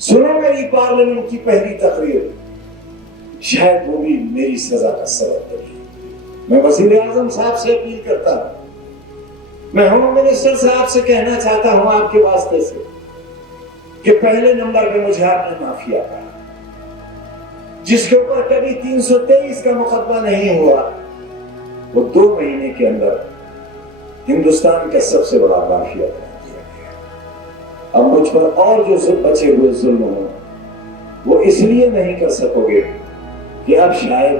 सुनो मेरी पार्लियामेंट की पहली तकरीर, शायद वो भी मेरी सजा का सबब बनी। मैं वजीर आजम साहब से अपील करता हूं, मैं होम मिनिस्टर साहब से कहना चाहता हूं आपके वास्ते से कि पहले नंबर पे मुझे आपने माफिया कहा, जिसके ऊपर कभी 323 का मुकदमा नहीं हुआ, वो 2 महीने के अंदर हिंदुस्तान का सबसे बड़ा माफिया बना दिया गया। अब मुझ पर और जो बचे हुए जुल्म हो वो इसलिए नहीं कर सकोगे कि अब शायद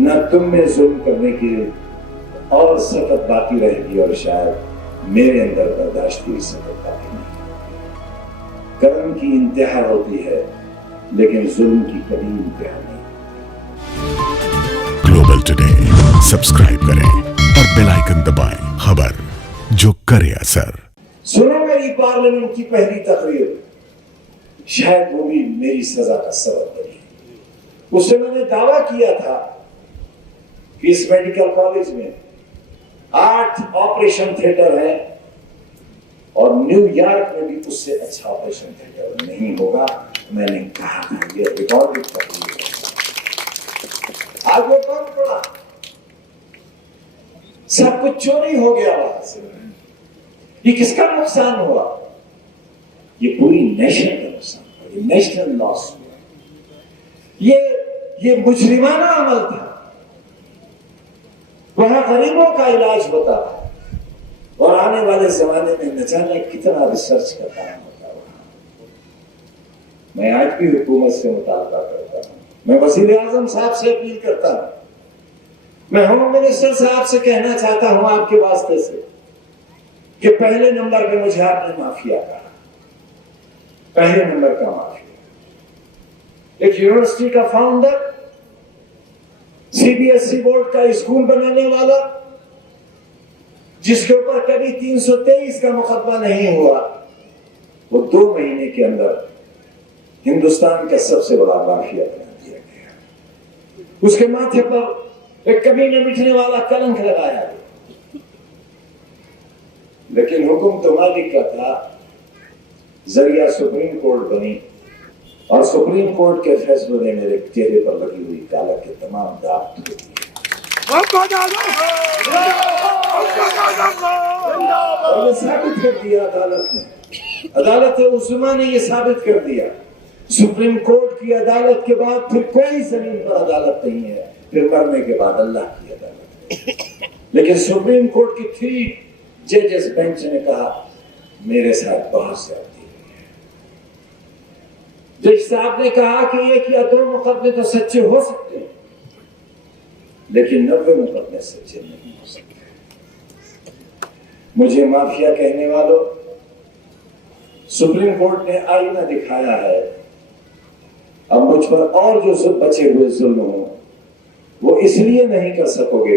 न तुम में जुल्म करने की और सख्त बाकी रहेगी और शायद मेरे अंदर बर्दाश्त की सख्त बाकी नहीं। कर्म की इंतहा होती है लेकिन जुल्म की कभी इंतहा नहीं। ग्लोबल टुडे सब्सक्राइब करें और बेल आइकन दबाएं, खबर जो करे असर। सुनो मेरी पार्लियामेंट की पहली तकरीर, शायद वो भी मेरी सजा का सबब बनी। उससे मैंने दावा किया था कि इस मेडिकल कॉलेज में 8 ऑपरेशन थिएटर है और न्यूयॉर्क में भी उससे अच्छा ऑपरेशन थिएटर नहीं होगा। मैंने कहा था, ये रिकॉर्डेड तकरीर है। आज वो बंद पड़ा, सब कुछ चोरी हो गया वहां से। ये किसका नुकसान हुआ? ये पूरी नेशन का नुकसान हुआ, ये नेशनल लॉस हुआ। ये मुजरिमाना अमल था। वहां गरीबों का इलाज होता था और आने वाले जमाने में न जाने कितना रिसर्च का काम होता वहां। मैं आज भी हुकूमत से मुतालबा करता हूं, मैं वजीर आजम साहब से अपील करता हूं, मैं होम मिनिस्टर साहब से कहना चाहता हूं आपके वास्ते से कि पहले नंबर पे मुझे आपने माफिया कहा, पहले नंबर का माफिया। एक यूनिवर्सिटी का फाउंडर, सीबीएसई बोर्ड का स्कूल बनाने वाला, जिसके ऊपर कभी 323 का मुकदमा नहीं हुआ, वो 2 महीने के अंदर हिंदुस्तान का सबसे बड़ा माफिया बना दिया गया। उसके माथे पर एक कभी न मिटने वाला कलंक लगाया गया। लेकिन हुक्म तो मालिक का था, जरिया सुप्रीम कोर्ट बनी और सुप्रीम कोर्ट के फैसलों ने मेरे चेहरे पर लगी हुई कालक के तमाम दाग धो दिए। और ये साबित कर दिया अदालत उस्मा ने ये साबित कर दिया, सुप्रीम कोर्ट की अदालत के बाद फिर कोई जमीन पर अदालत नहीं है, फिर मरने के बाद अल्लाह की अदालत है। लेकिन सुप्रीम कोर्ट की 3 जजेस बेंच ने कहा मेरे साथ बहुत ज्यादती हुई है। जज साहब ने कहा कि 1 या 2 मुकदमे तो सच्चे हो सकते हैं, लेकिन 90 मुकदमे सच्चे नहीं हो सकते। मुझे माफिया कहने वालों, सुप्रीम कोर्ट ने आईना दिखाया है। अब मुझ पर और जो बचे हुए जुल्म हो वो इसलिए नहीं कर सकोगे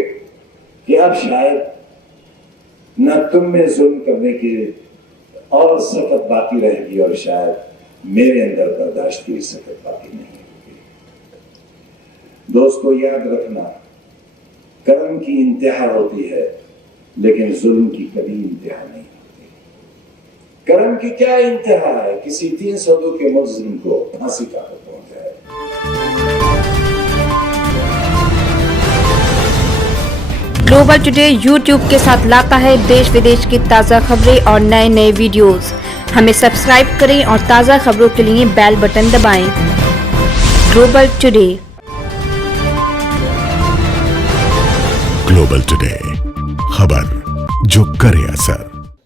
कि अब शायद न तुम में जुल्म करने की और सख्त बाकी रहेगी और शायद मेरे अंदर बर्दाश्त की सख्त बाकी नहीं होगी। दोस्तों याद रखना, कर्म की इंतहा होती है लेकिन जुल्म की कभी इंतहा नहीं होती। कर्म की क्या इंतहा है? किसी 302 के मुल्जिम को फांसी का हुक्म है। ग्लोबल टुडे यूट्यूब के साथ लाता है देश विदेश की ताज़ा खबरें और नए नए वीडियोस। हमें सब्सक्राइब करें और ताज़ा खबरों के लिए बेल बटन दबाएं। Global today. ग्लोबल टुडे, खबर जो करे असर।